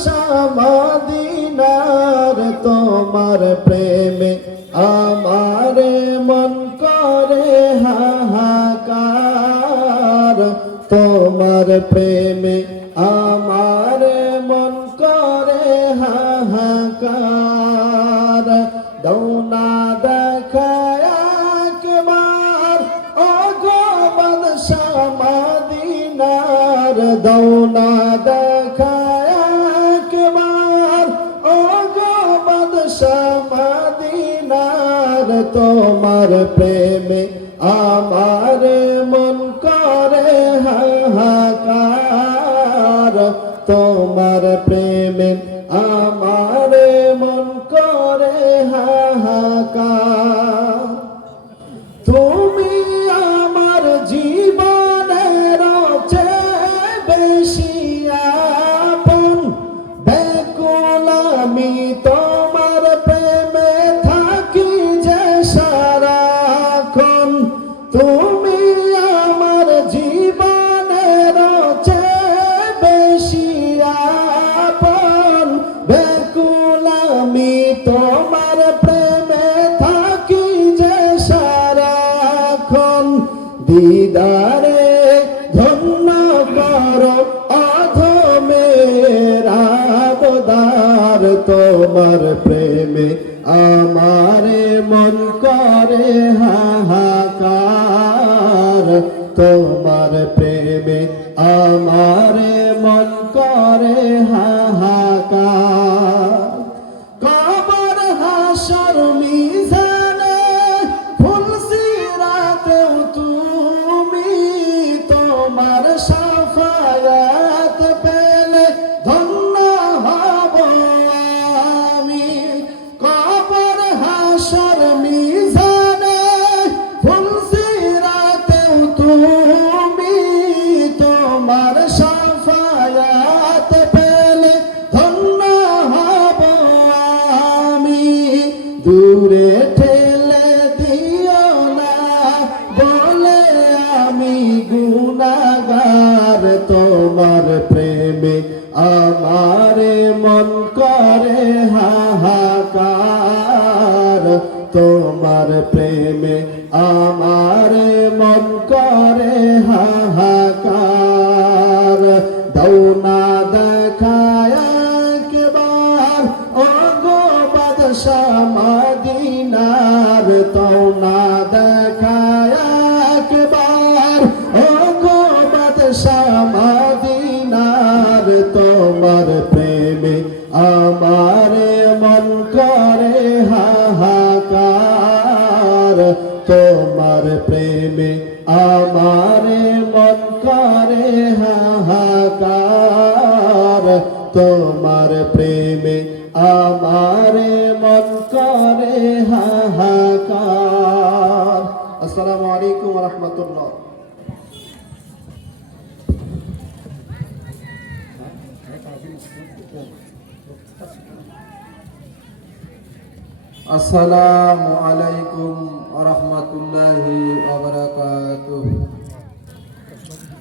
বাদশাহ মদিনার তোমার প্রেমে আমারে মন করে হাহাকার তোমার প্রেমে আমারে মন করে হাহাকার দৌনা দেখায় একবার ওগো বাদশাহ মদিনার দৌনা দেখায় একবার ওগো বাদশাহ মদিনার তোমার প্রেমে আমারে মন করে হাহাকার তোমার প্রেমে আমারে মন করে হাহাকার তুমি আমার জীবনের চেয়ে বেশি আপন ব্যাকুল আমি তোমার প্রেমে থাকি যে সারাক্ষণ তুমি আমার জীবনের চেয়ে বেশি আপন ব্যাকুল আমি তোমার প্রেমে থাকি যে সারাক্ষণ দিদারে ধন্য করো অধমের আবদার তোমার প্রেমে আমারে মন করে হাহাকার তোমার প্রেমে আমারে মন করে হাহাকার কবর হাসর মিজানে ফুলসিরাতেও তুমি তোমার শাফায়াত পেলে ধন্য হব আমি কবর হাসর মিজানে ফুলসিরাতেও তুমি তোমার শাফায়াত পেলে ধন্য হব আমি দূরে ঠেলে দিও না বলে আমি গুনাহগার তোমার প্রেমে আমারে মন করে হাহাকার তোমার প্রেমে আমারে মন করে হাহাকার দৌনা দেখায় একবার ওগো বাদশাহ মদিনার দৌনা দেখায় একবার ওগো বাদশাহ মদিনার তোমার প্রেমে আমারে মন করে হাহাকার তোমার প্রেমে আমারে মন করে হাহাকার তোমার প্রেমে আমারে মন করে হাহাকার। আসসালামু আলাইকুম ওয়া রাহমাতুল্লাহ। আসসালামু আলাইকুম ওয়া রাহমাতুল্লাহি ওয়া বারাকাতুহু।